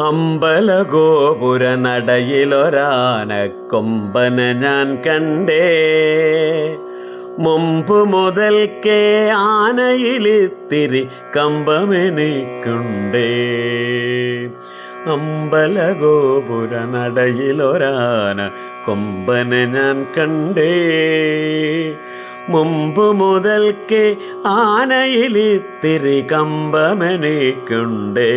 അമ്പലഗോപുര നടയിലൊരാനക്കൊമ്പനെ ഞാൻ കണ്ടേ. മുമ്പ് മുതൽക്കേ ആനയിലിത്തിരി കമ്പമെനിക്കുണ്ടേ. അമ്പലഗോപുര നടയിലൊരാന കൊമ്പനെ ഞാൻ കണ്ടേ. മുമ്പ് മുതൽക്കേ ആനയിലിത്തിരി കമ്പമെനിക്കുണ്ടേ.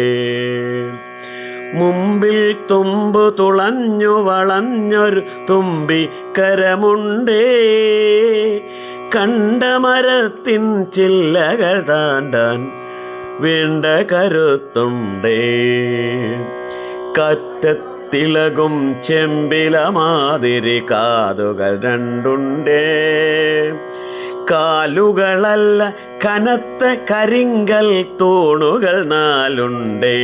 മുമ്പിൽ തുമ്പു തുളഞ്ഞു വളഞ്ഞൊരു തുമ്പിക്കരമുണ്ടേ. കണ്ട മരത്തിൻ ചില്ലകൾ താണ്ടാൻ വേണ്ട കരുത്തുണ്ടേ. കാറ്റത്തിളകും ചെമ്പില മാതിരി കാതുകൾ രണ്ടുണ്ടേ. കാലുകളല്ല കനത്ത കരിങ്കൽ തൂണുകൾ നാലുണ്ടേ.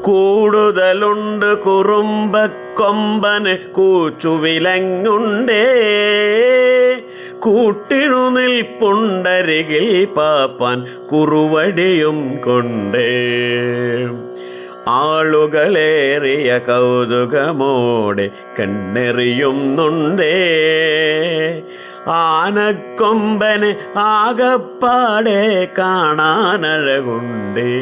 കൂടുതലുണ്ട് കുറുമ്പക്കൊമ്പന് കൂച്ചുവിലങ്ങുണ്ടേ. കൂട്ടിനു നിൽപ്പുണ്ടരികിൽ പാപ്പാൻ കുറുവടിയും കൊണ്ടേ. ആളുകളേറിയ കൗതുകമോടെ കണ്ണെറിയുന്നുണ്ടേ. ആനക്കൊമ്പന് ആകപ്പാടെ കാണാനഴകുണ്ടേ.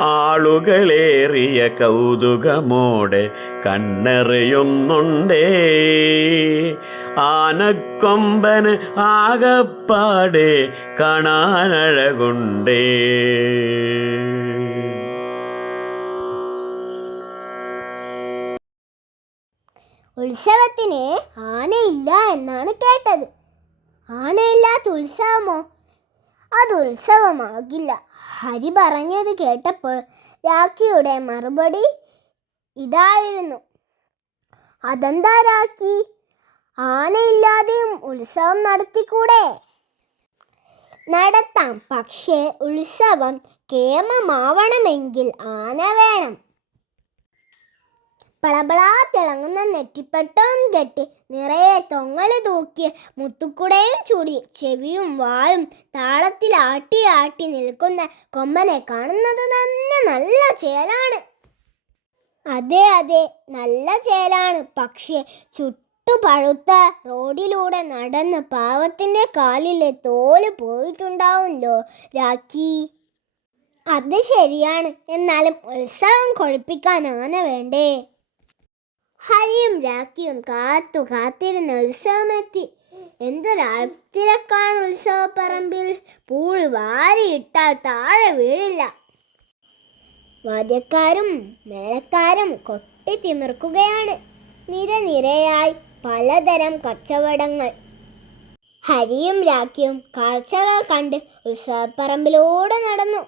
ആളുകളേറിയ കൗതുകമോടെ കണ്ണെറിയുന്നുണ്ടേ. ആനക്കൊമ്പന് ആകപ്പാടെ കാണാനഴകുണ്ടേ. ഉത്സവത്തിന് ആനയില്ല എന്നാണ് കേട്ടത്. ആനയില്ലാത്ത ഉത്സവമോ? അത് ഉത്സവമാകില്ല. ഹരി പറഞ്ഞത് കേട്ടപ്പോൾ രാഖിയുടെ മറുപടി ഇതായിരുന്നു. അതെന്താ രാഖി, ആനയില്ലാതെയും ഉത്സവം നടത്തിക്കൂടെ? നടത്താം, പക്ഷേ ഉത്സവം കേമമാവണമെങ്കിൽ ആന വേണം. പളപളാ തിളങ്ങുന്ന നെറ്റിപ്പട്ടവും കെട്ടി നിറയെ തൊങ്ങല് തൂക്കി മുത്തുക്കുടയും ചൂടി ചെവിയും വാളും താളത്തിൽ ആട്ടി ആട്ടി നിൽക്കുന്ന കൊമ്പനെ കാണുന്നത് തന്നെ നല്ല ചേലാണ്. അതെ അതെ, നല്ല ചേലാണ്. പക്ഷേ ചുട്ടുപഴുത്ത റോഡിലൂടെ നടന്ന് പാവത്തിന്റെ കാലിലെ തോല് പോയിട്ടുണ്ടാവുമല്ലോ രാഖി. അത് ശരിയാണ്. എന്നാലും ഉത്സവം കൊഴുപ്പിക്കാൻ ആന വേണ്ടേ? ഹരിയും രാഖിയും കാത്തിരുന്ന ഉത്സവമെത്തി. എന്തൊരാൾത്തിരക്കാണ് ഉത്സവപ്പറമ്പിൽ. പൂഴി വാരിയിട്ടാൽ താഴെ വീഴില്ല. വാദ്യക്കാരും മേളക്കാരും കൊട്ടിത്തിമിർക്കുകയാണ്. നിരനിരയായി പലതരം കച്ചവടങ്ങൾ. ഹരിയും രാഖിയും കാഴ്ചകൾ കണ്ട് ഉത്സവപ്പറമ്പിലൂടെ നടന്നു.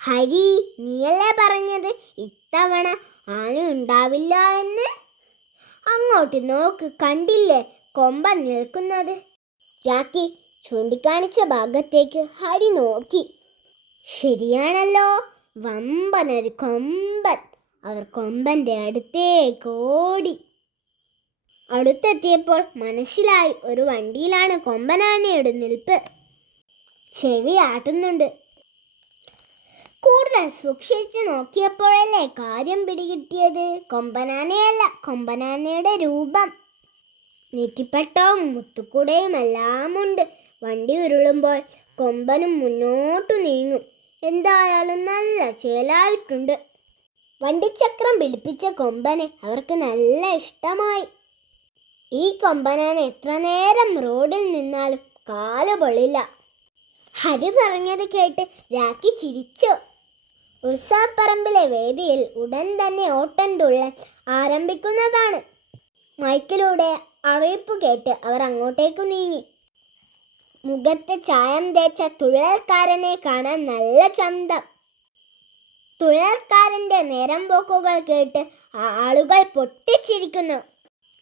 ഹരി, നീയല്ലേ പറഞ്ഞത് ഇത്തവണ ആന ഉണ്ടാവില്ല എന്ന്? അങ്ങോട്ട് നോക്ക്, കണ്ടില്ലേ കൊമ്പൻ നിൽക്കുന്നത്? രാഖി ചൂണ്ടിക്കാണിച്ച ഭാഗത്തേക്ക് ഹരി നോക്കി. ശരിയാണല്ലോ, വമ്പനൊരു കൊമ്പൻ. അവർ കൊമ്പന്റെ അടുത്തേക്ക് ഓടി. അടുത്തെത്തിയപ്പോൾ മനസ്സിലായി, ഒരു വണ്ടിയിലാണ് കൊമ്പനാനയുടെ നിൽപ്പ്. ചെവി ആട്ടുന്നുണ്ട്. കൂടുതൽ സൂക്ഷിച്ചു നോക്കിയപ്പോഴല്ലേ കാര്യം പിടികിട്ടിയത്. കൊമ്പനാനയല്ല, കൊമ്പനാനയുടെ രൂപം. നെറ്റിപ്പട്ടവും മുത്തുക്കുടയും എല്ലാം ഉണ്ട്. വണ്ടി ഉരുളുമ്പോൾ കൊമ്പനും മുന്നോട്ടു നീങ്ങും. എന്തായാലും നല്ല ചേലായിട്ടുണ്ട്. വണ്ടിച്ചക്രം പിടിപ്പിച്ച കൊമ്പനെ അവർക്ക് നല്ല ഇഷ്ടമായി. ഈ കൊമ്പനാന എത്ര നേരം റോഡിൽ നിന്നാലും കാല് പൊള്ളില്ല. ഹരി പറഞ്ഞത് കേട്ട് രാഖി ചിരിച്ചു. ഉത്സവപ്പറമ്പിലെ വേദിയിൽ ഉടൻ തന്നെ ഓട്ടൻതുള്ളൽ ആരംഭിക്കുന്നതാണ്. മൈക്കിലൂടെ അറിയിപ്പ് കേട്ട് അവർ അങ്ങോട്ടേക്ക് നീങ്ങി. മുഖത്ത് ചായം തേച്ച തുള്ളൽക്കാരനെ കാണാൻ നല്ല ചന്തം. തുള്ളൽക്കാരന്റെ നേരം പോക്കുകൾ കേട്ട് ആളുകൾ പൊട്ടിച്ചിരിക്കുന്നു.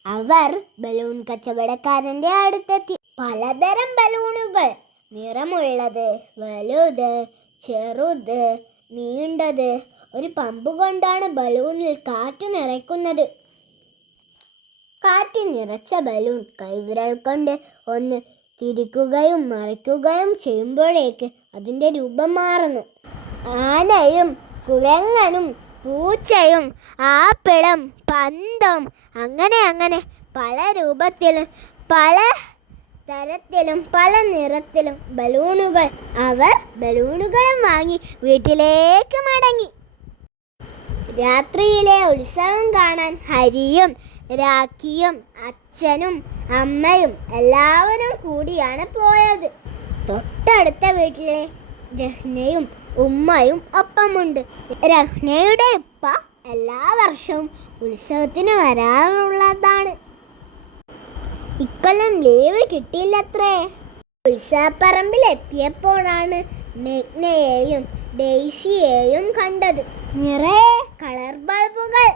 അവർ ബലൂൺ കച്ചവടക്കാരന്റെ അടുത്തെത്തി. പലതരം ബലൂണുകൾ, നിറമുള്ളത്, വലുത്, ചെറുത്, നീണ്ടത്. ഒരു പമ്പ് കൊണ്ടാണ് ബലൂണിൽ കാറ്റ് നിറയ്ക്കുന്നത്. കാറ്റ് നിറച്ച ബലൂൺ കൈവിരൽ കൊണ്ട് ഒന്ന് തിരിക്കുകയും മറിക്കുകയും ചെയ്യുമ്പോഴേക്ക് അതിൻ്റെ രൂപം മാറുന്നു. ആനയും കുരങ്ങനും പൂച്ചയും ആപ്പിളും പന്തും അങ്ങനെ പല രൂപത്തിലും പല തരത്തിലും പല നിറത്തിലും ബലൂണുകൾ. അവർ ബലൂണുകളും വാങ്ങി വീട്ടിലേക്ക് മടങ്ങി. രാത്രിയിലെ ഉത്സവം കാണാൻ ഹരിയും രാഖിയും അച്ഛനും അമ്മയും എല്ലാവരും കൂടിയാണ് പോയത്. തൊട്ടടുത്ത വീട്ടിലെ രഹ്നയും ഉമ്മയും ഒപ്പമുണ്ട്. രഹ്നയുടെ ഉപ്പ എല്ലാ വർഷവും ഉത്സവത്തിന് വരാറുള്ളതാണ്. ഇക്കൊല്ലം ലീവ് കിട്ടിയില്ലത്രേ. ഉത്സവപ്പറമ്പിൽ എത്തിയപ്പോഴാണ് മേഘ്നയെയും ഡെയ്സിയെയും കണ്ടത്. നിറയെ കളർ ബൾബുകൾ,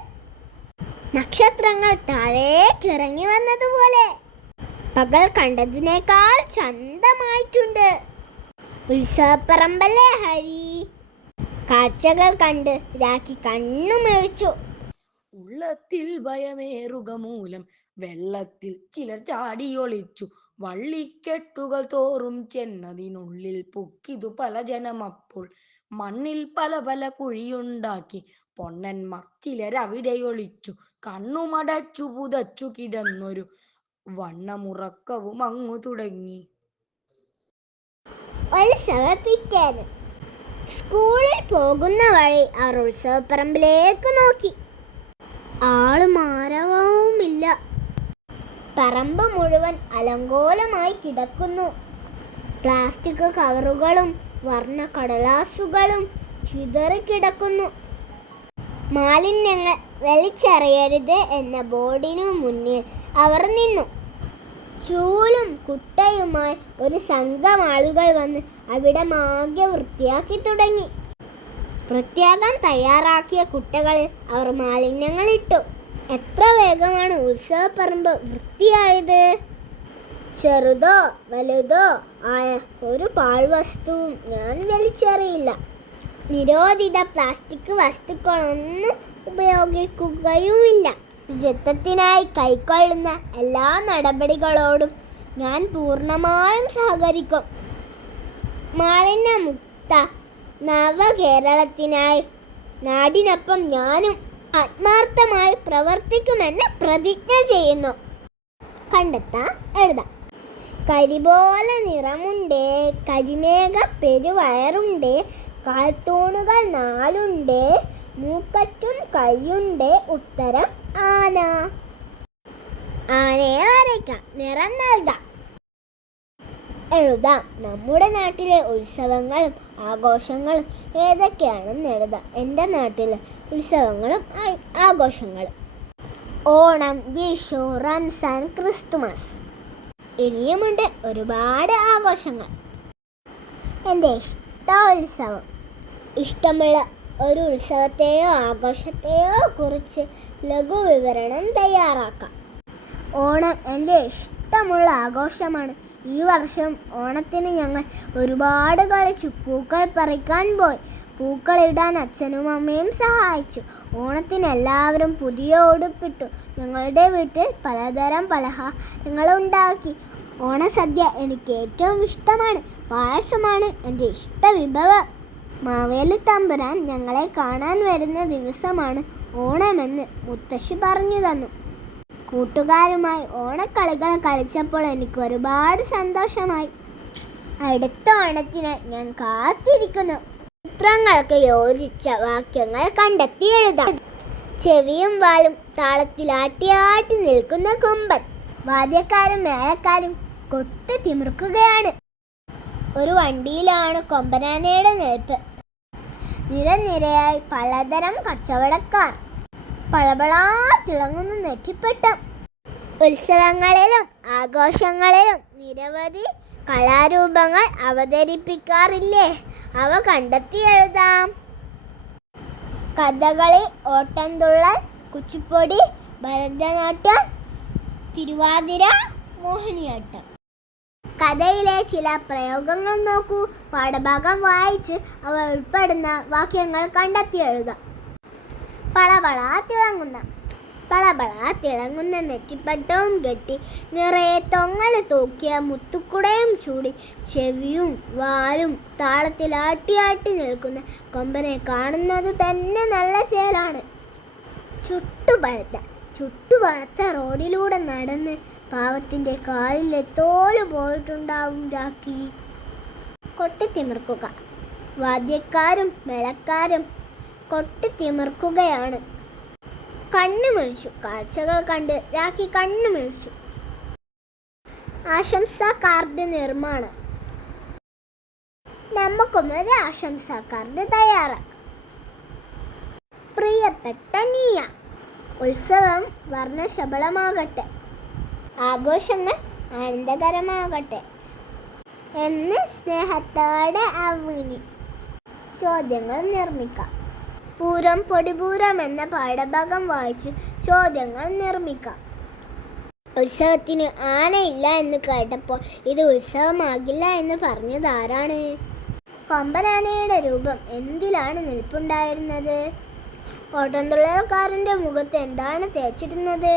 നക്ഷത്രങ്ങൾ താഴേക്കിറങ്ങി വന്നതുപോലെ. പകൽ കണ്ടതിനേക്കാൾ ചന്തമായിട്ടുണ്ട്. ഉത്സവപ്പറമ്പല്ലേ ഹരി. കാഴ്ചകൾ കണ്ട് രാഖി കണ്ണുമിഴിച്ചു. ഉള്ളത്തിൽ ഭയമേറുക മൂലം വെള്ളത്തിൽ ചിലർ ചാടിയൊളിച്ചു. വള്ളിക്കെട്ടുകൾ തോറും ചെന്നതിനുള്ളിൽ പൊക്കിതു പല ജനമപ്പോൾ. മണ്ണിൽ പല പല കുഴിയുണ്ടാക്കി പൊന്നന്മാർ ചിലരവിടെ ഒളിച്ചു. കണ്ണുമടച്ചു പുതച്ചു കിടന്നൊരു വണ്ണമുറക്കവും അങ്ങു തുടങ്ങി. ഉത്സവ പിറ്റേന്ന് സ്കൂളിൽ പോകുന്ന വഴി അവർ ഉത്സവപ്പറമ്പിലേക്ക് നോക്കി. ആളും ആരവവുമില്ല. പറമ്പ് മുഴുവൻ അലങ്കോലമായി കിടക്കുന്നു. പ്ലാസ്റ്റിക് കവറുകളും വർണ്ണ കടലാസുകളും ചിതറിക്കിടക്കുന്നു. മാലിന്യങ്ങൾ വലിച്ചെറിയരുത് എന്ന ബോർഡിനു മുന്നിൽ അവർ നിന്നു. ചൂലും കുട്ടയുമായി ഒരു സംഘം ആളുകൾ വന്ന് അവിടെ ആകെ വൃത്തിയാക്കി തുടങ്ങി. വൃത്തിയാക്കാൻ തയ്യാറാക്കിയ കുട്ടകളിൽ അവർ മാലിന്യങ്ങൾ ഇട്ടു. എത്ര വേഗമാണ് ഉത്സവപ്പറമ്പ് വൃത്തിയായത്! ചെറുതോ വലുതോ ആയ ഒരു പാഴ്വസ്തുവും ഞാൻ വലിച്ചെറിയില്ല. നിരോധിത പ്ലാസ്റ്റിക് വസ്തുക്കളൊന്നും ഉപയോഗിക്കുകയുമില്ല. ശുചിത്വത്തിനായി കൈക്കൊള്ളുന്ന എല്ലാ നടപടികളോടും ഞാൻ പൂർണ്ണമായും സഹകരിക്കും. മാലിന്യമുക്ത നവകേരളത്തിനായി നാടിനൊപ്പം ഞാനും ആത്മാർത്ഥമായി പ്രവർത്തിക്കുമെന്ന് പ്രതിജ്ഞ ചെയ്യുന്നു. കണ്ടെത്താം, എഴുതാം. കരിപോലെ നിറമുണ്ട്, കരിമേഘ പെരുവയറുണ്ട്, കാൽത്തൂണുകൾ 4 മൂക്കറ്റും കൈയുണ്ട്. ഉത്തരം ആന. ആനയെ വരയ്ക്കാം, നിറം നൽകാം. എഴുതാം. നമ്മുടെ നാട്ടിലെ ഉത്സവങ്ങളും ആഘോഷങ്ങളും ഏതൊക്കെയാണെന്ന് എഴുതാം. എൻ്റെ നാട്ടിലെ ഉത്സവങ്ങളും ആഘോഷങ്ങളും: ഓണം, വിഷു, റംസാൻ, ക്രിസ്തുമസ്. ഇനിയുമുണ്ട് ഒരുപാട് ആഘോഷങ്ങൾ. എൻ്റെ ഉത്സവം. ഇഷ്ടമുള്ള ഒരു ഉത്സവത്തെയോ ആഘോഷത്തെയോ കുറിച്ച് ലഘുവിവരണം തയ്യാറാക്കാം. ഓണം എൻ്റെ ഇഷ്ടമുള്ള ആഘോഷമാണ്. ഈ വർഷം ഓണത്തിന് ഞങ്ങൾ ഒരുപാട് കളിച്ചു. പൂക്കൾ പറിക്കാൻ പോയി. പൂക്കളിടാൻ അച്ഛനും അമ്മയും സഹായിച്ചു. ഓണത്തിന് എല്ലാവരും പുതിയ ഉടുപ്പിട്ടു. ഞങ്ങളുടെ വീട്ടിൽ പലതരം പലഹാരങ്ങൾ ഉണ്ടാക്കി. ഓണസദ്യ എനിക്ക് ഏറ്റവും ഇഷ്ടമാണ്. പായസമാണ് എൻ്റെ ഇഷ്ട വിഭവം. മാവേലി തമ്പുരാൻ ഞങ്ങളെ കാണാൻ വരുന്ന ദിവസമാണ് ഓണമെന്ന് മുത്തശ്ശി പറഞ്ഞു തന്നു. കൂട്ടുകാരുമായി ഓണക്കളികൾ കളിച്ചപ്പോൾ എനിക്ക് ഒരുപാട് സന്തോഷമായി. അടുത്ത ഓണത്തിന് ഞാൻ കാത്തിരിക്കുന്നു. ചിത്രങ്ങൾക്ക് യോജിച്ച വാക്യങ്ങൾ കണ്ടെത്തി എഴുതാം. ചെവിയും വാലും താളത്തിൽ ആട്ടി നിൽക്കുന്ന കൊമ്പൻ. വാദ്യക്കാരും മേളക്കാരും കൊട്ട് തിമിർക്കുകയാണ്. ഒരു വണ്ടിയിലാണ് കൊമ്പനാനയുടെ നിൽപ്പ്. നിരനിരയായി പലതരം കച്ചവടക്കാർ. പളപളാ തിളങ്ങുന്ന നെറ്റിപ്പട്ടം. ഉത്സവങ്ങളിലും ആഘോഷങ്ങളിലും നിരവധി കലാരൂപങ്ങൾ അവതരിപ്പിക്കാറില്ലേ? അവ കണ്ടെത്തി എഴുതാം. കഥകളി, ഓട്ടംതുള്ളൽ, കുച്ചിപ്പൊടി, ഭരതനാട്യം, തിരുവാതിര, മോഹിനിയാട്ടം. കഥയിലെ ചില പ്രയോഗങ്ങൾ നോക്കൂ. പാഠഭാഗം വായിച്ച് അവ ഉൾപ്പെടുന്ന വാക്യങ്ങൾ കണ്ടെത്തി എഴുതാം. പളപള തിളങ്ങുന്ന. പളപള തിളങ്ങുന്ന നെറ്റിപ്പട്ടവും കെട്ടി നിറയെ തൊങ്ങല് തൂക്കിയ മുത്തുക്കുടയും ചൂടി ചെവിയും വാലും താളത്തിൽ ആട്ടി ആട്ടി നിൽക്കുന്ന കൊമ്പനെ കാണുന്നത് തന്നെ നല്ല ചേലാണ്. ചുട്ടുപഴുത്ത റോഡിലൂടെ നടന്ന് പാവത്തിൻ്റെ കാലിലെ തോല് പോയിട്ടുണ്ടാവും രാഖി. കൊട്ടിത്തിമിർക്കുക. വാദ്യക്കാരും മേളക്കാരും കൊട്ടിത്തിമിർക്കുകയാണ്. കണ്ണുമിഴിച്ചു. കാഴ്ചകൾ കണ്ട് രാഖി കണ്ണുമിഴിച്ചു. ആശംസാ കാർഡ് നിർമ്മാണം. നമുക്കും ഒരു ആശംസാ കാർഡ് തയ്യാറാക്കാം. പ്രിയപ്പെട്ട നീയ, ഉത്സവം വർണ്ണശബളമാകട്ടെ, ആഘോഷങ്ങൾ ആനന്ദകരമാകട്ടെ എന്ന് സ്നേഹത്തോടെ അവനി. ചോദ്യങ്ങൾ നിർമ്മിക്കാം. പൂരം പൊടിപൂരം എന്ന പാഠഭാഗം വായിച്ച് ചോദ്യങ്ങൾ നിർമ്മിക്കാം. ഉത്സവത്തിന് ആനയില്ല എന്ന് കേട്ടപ്പോൾ ഇത് ഉത്സവമാകില്ല എന്ന് പറഞ്ഞത് ആരാണ്? കൊമ്പനാനയുടെ രൂപം എന്തിലാണ് നിൽപ്പുണ്ടായിരുന്നത്? ഓട്ടംതുള്ളൽക്കാരൻ്റെ മുഖത്ത് എന്താണ് തേച്ചിരുന്നത്?